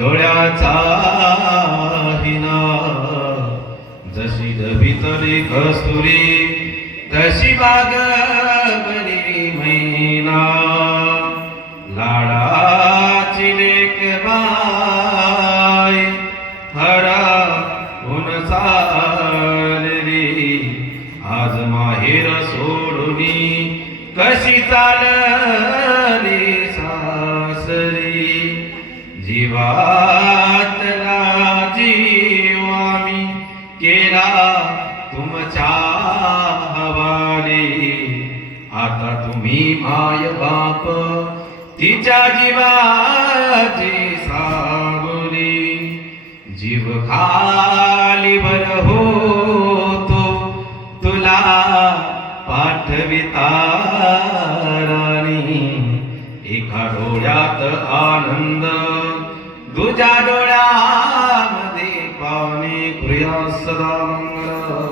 डोळ्याचा हिना जशी दबितली कस्तुरी तशी बागली मैना लाडाची लेक बाय हरा ऊन चालली आज माहेर सोडूनी कशी चालली सासरी जीवातला जीव आम्ही केला तुमच्या हवाले आता तुम्ही माय बाप तिच्या जीवाची सावली जीव खाली भर होतो तुला पाठविता राणी एका डोळ्यात आनंद दुजा डोळ्यामध्ये पावणे प्रिया सदा मंगल